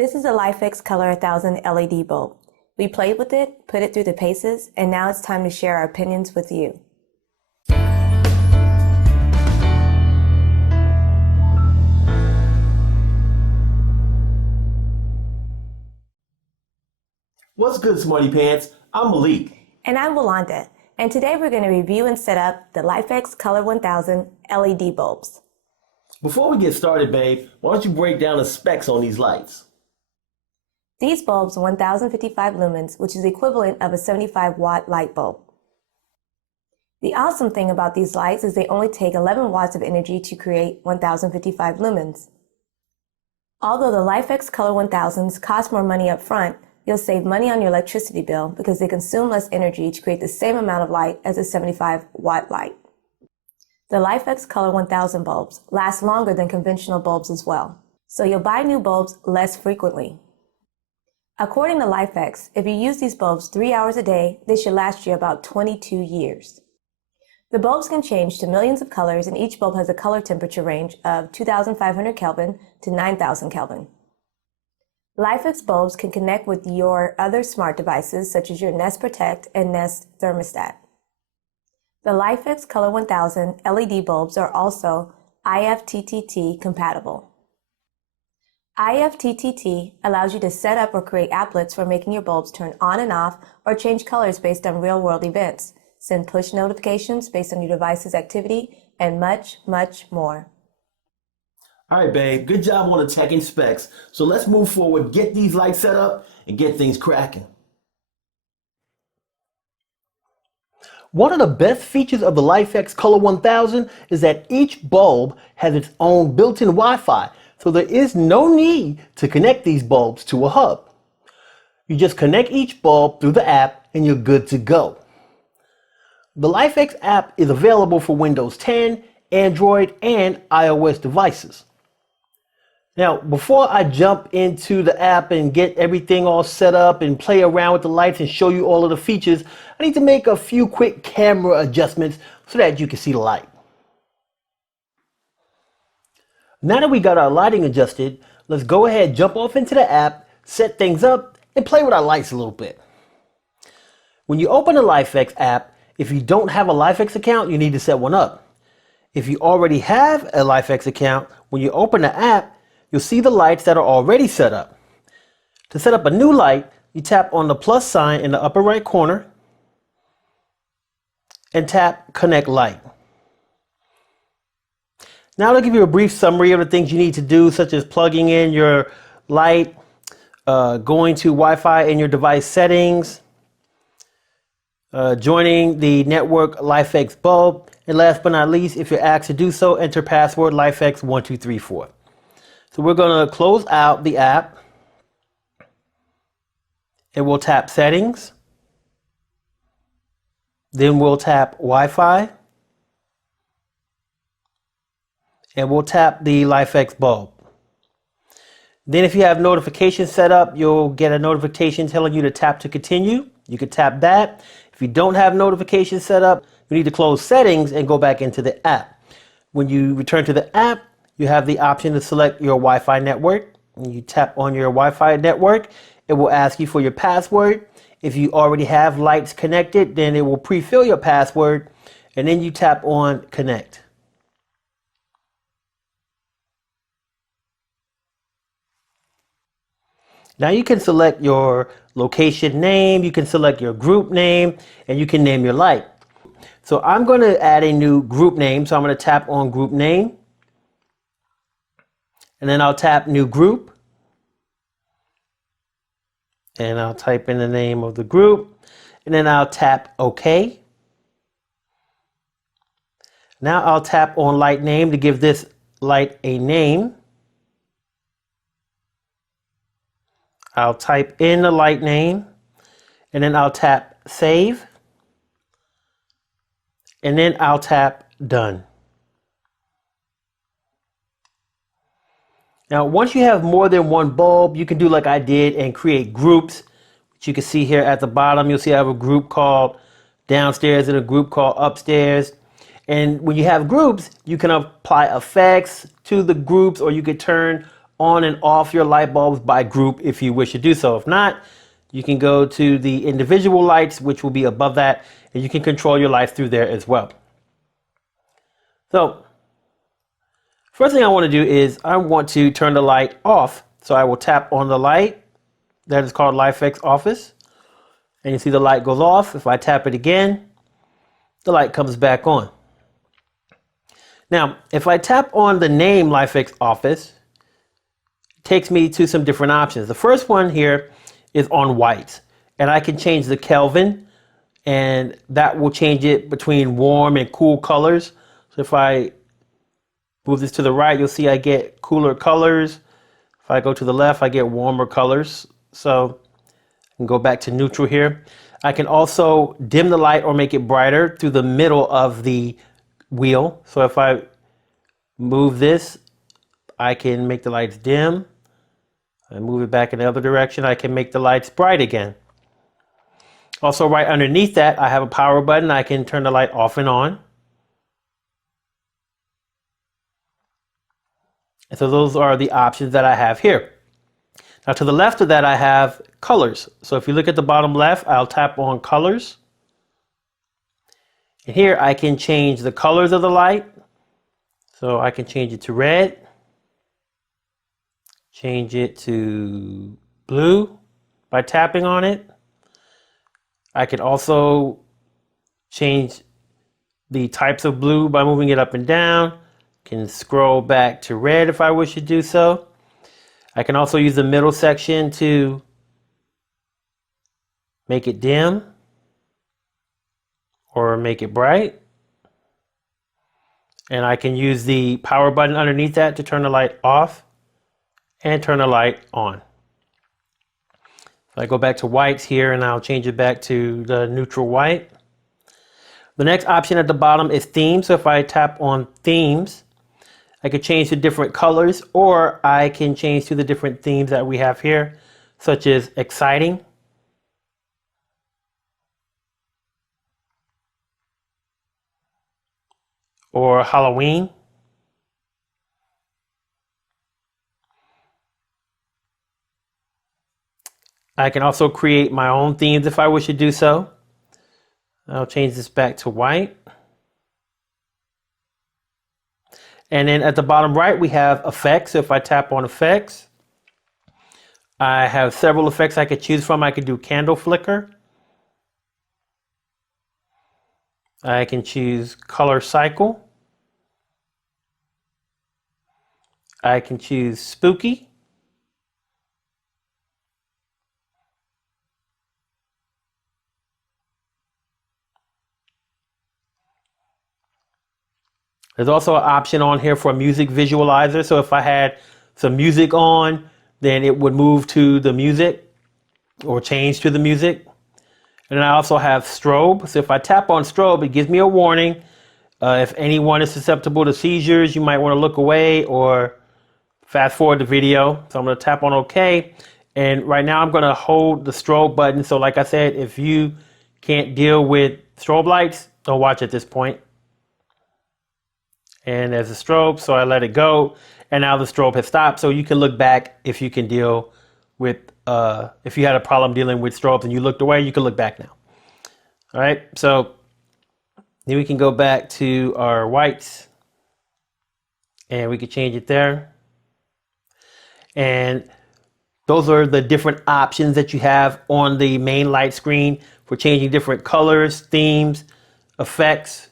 This is a LIFX Color 1000 LED bulb. We played with it, put it through the paces, and now it's time to share our opinions with you. What's good, Smarty Pants? I'm Malik. And I'm Walanda, and today we're going to review and set up the LIFX Color 1000 LED bulbs. Before we get started, babe, why don't you break down the specs on these lights? These bulbs are 1055 lumens, which is the equivalent of a 75-watt light bulb. The awesome thing about these lights is they only take 11 watts of energy to create 1055 lumens. Although the LIFX Color 1000s cost more money up front, you'll save money on your electricity bill because they consume less energy to create the same amount of light as a 75-watt light. The LIFX Color 1000 bulbs last longer than conventional bulbs as well, so you'll buy new bulbs less frequently. According to LIFX, if you use these bulbs 3 hours a day, they should last you about 22 years. The bulbs can change to millions of colors, and each bulb has a color temperature range of 2,500 Kelvin to 9,000 Kelvin. LIFX bulbs can connect with your other smart devices such as your Nest Protect and Nest thermostat. The LIFX Color 1000 LED bulbs are also Ifttt compatible. Ifttt allows you to set up or create applets for making your bulbs turn on and off or change colors based on real-world events, send push notifications based on your device's activity, and much, much more. All right, babe, good job on the tech and specs. So let's move forward, get these lights set up, and get things cracking. One of the best features of the LIFX Color 1000 is that each bulb has its own built-in Wi-Fi, so there is no need to connect these bulbs to a hub. You just connect each bulb through the app and you're good to go. The LIFX app is available for Windows 10, Android, and iOS devices. Now, before I jump into the app and get everything all set up and play around with the lights and show you all of the features, I need to make a few quick camera adjustments so that you can see the light. Now that we got our lighting adjusted, let's go ahead, jump off into the app, set things up, and play with our lights a little bit. When you open the LIFX app, if you don't have a LIFX account, you need to set one up. If you already have a LIFX account, when you open the app, you'll see the lights that are already set up. To set up a new light, you tap on the plus sign in the upper right corner and tap Connect Light. Now I'll give you a brief summary of the things you need to do, such as plugging in your light, going to Wi-Fi in your device settings, joining the network LIFX bulb, and last but not least, if you're asked to do so, enter password LIFX1234. So we're going to close out the app and we'll tap Settings. Then we'll tap Wi-Fi. And we'll tap the LIFX bulb. Then if you have notifications set up, you'll get a notification telling you to tap to continue. You can tap that. If you don't have notifications set up, you need to close Settings and go back into the app. When you return to the app, you have the option to select your Wi-Fi network. When you tap on your Wi-Fi network, it will ask you for your password. If you already have lights connected, then it will pre-fill your password, and then you tap on Connect. Now you can select your location name, you can select your group name, and you can name your light. So I'm going to add a new group name, so I'm going to tap on Group Name. And then I'll tap New Group. And I'll type in the name of the group. And then I'll tap OK. Now I'll tap on Light Name to give this light a name. I'll type in the light name, and then I'll tap Save, and then I'll tap Done. Now, once you have more than one bulb, you can do like I did and create groups, which you can see here at the bottom. You'll see I have a group called Downstairs and a group called Upstairs. And when you have groups, you can apply effects to the groups, or you could turn on and off your light bulbs by group if you wish to do so. If not, you can go to the individual lights, which will be above that, and you can control your lights through there as well. So first thing I want to do is I want to turn the light off. So I will tap on the light that is called LIFX Office, and you see the light goes off. If I tap it again, the light comes back on. Now, if I tap on the name LIFX Office, it takes me to some different options. The first one here is on white, and I can change the Kelvin, and that will change it between warm and cool colors. So if I move this to the right, you'll see I get cooler colors. If I go to the left, I get warmer colors. So I can go back to neutral here. I can also dim the light or make it brighter through the middle of the wheel. So if I move this, I can make the lights dim. I move it back in the other direction, I can make the lights bright again. Also, right underneath that, I have a power button. I can turn the light off and on. And so those are the options that I have here. Now to the left of that, I have colors. So if you look at the bottom left, I'll tap on colors. And here I can change the colors of the light. So I can change it to red, change it to blue by tapping on it. I can also change the types of blue by moving it up and down. Can scroll back to red if I wish to do so. I can also use the middle section to make it dim or make it bright. And I can use the power button underneath that to turn the light off and turn the light on. So I go back to whites here and I'll change it back to the neutral white. The next option at the bottom is themes. So if I tap on themes, I could change to different colors, or I can change to the different themes that we have here, such as exciting, or Halloween. I can also create my own themes if I wish to do so. I'll change this back to white. And then at the bottom right, we have effects. So if I tap on effects, I have several effects I could choose from. I could do candle flicker. I can choose color cycle. I can choose spooky. There's also an option on here for a music visualizer. So if I had some music on, then it would move to the music or change to the music. And then I also have strobe. So if I tap on strobe, it gives me a warning. If anyone is susceptible to seizures, you might want to look away or fast forward the video. So I'm going to tap on OK. And right now I'm going to hold the strobe button. So like I said, if you can't deal with strobe lights, don't watch at this point. And there's a strobe, so I let it go, and now the strobe has stopped. So you can look back if you can deal with, if you had a problem dealing with strobes and you looked away, you can look back now. All right, so then we can go back to our whites, and we can change it there. And those are the different options that you have on the main light screen for changing different colors, themes, effects,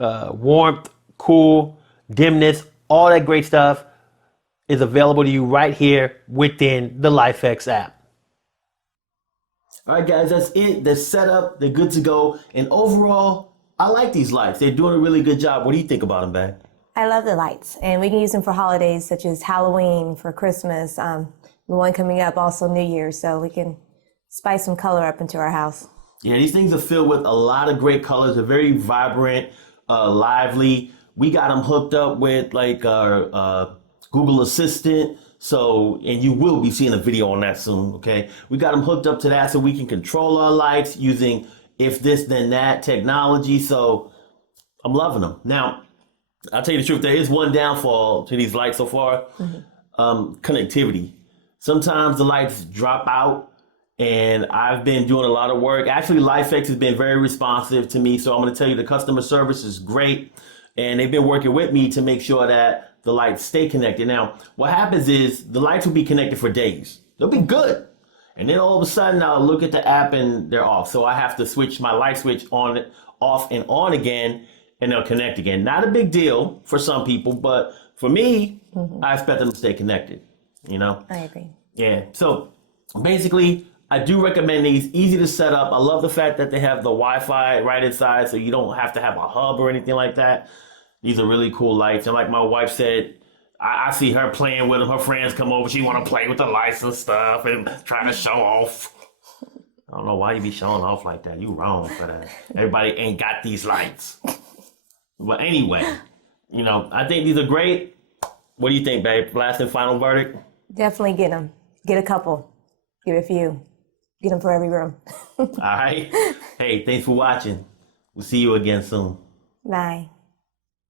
warmth, cool, dimness, all that great stuff is available to you right here within the LIFX app. All right, guys, that's it. They're set up. They're good to go. And overall, I like these lights. They're doing a really good job. What do you think about them, Bag? I love the lights, and we can use them for holidays such as Halloween, for Christmas, the one coming up, also New Year's, so we can spice some color up into our house. Yeah, these things are filled with a lot of great colors. They're very vibrant, lively. We got them hooked up with like our Google Assistant. So, and you will be seeing a video on that soon, okay? We got them hooked up to that so we can control our lights using if this then that technology. So I'm loving them. Now, I'll tell you the truth, there is one downfall to these lights so far. connectivity. Sometimes the lights drop out, and I've been doing a lot of work. Actually, LIFX has been very responsive to me, so I'm going to tell you the customer service is great, and they've been working with me to make sure that the lights stay connected. Now, what happens is the lights will be connected for days. They'll be good. And then all of a sudden I'll look at the app and they're off. So I have to switch my light switch on, off and on again, and they'll connect again. Not a big deal for some people, but for me, I expect them to stay connected, you know? I agree. Yeah. So basically, I do recommend these. Easy to set up. I love the fact that they have the Wi-Fi right inside, so you don't have to have a hub or anything like that. These are really cool lights. And like my wife said, I see her playing with them. Her friends come over. She want to play with the lights and stuff and try to show off. I don't know why you be showing off like that. You wrong for that. Everybody ain't got these lights. But anyway, you know, I think these are great. What do you think, babe? Last and final verdict? Definitely get them. Get a couple. Get a few. Get them for every room. All right. Hey, thanks for watching. We'll see you again soon. Bye.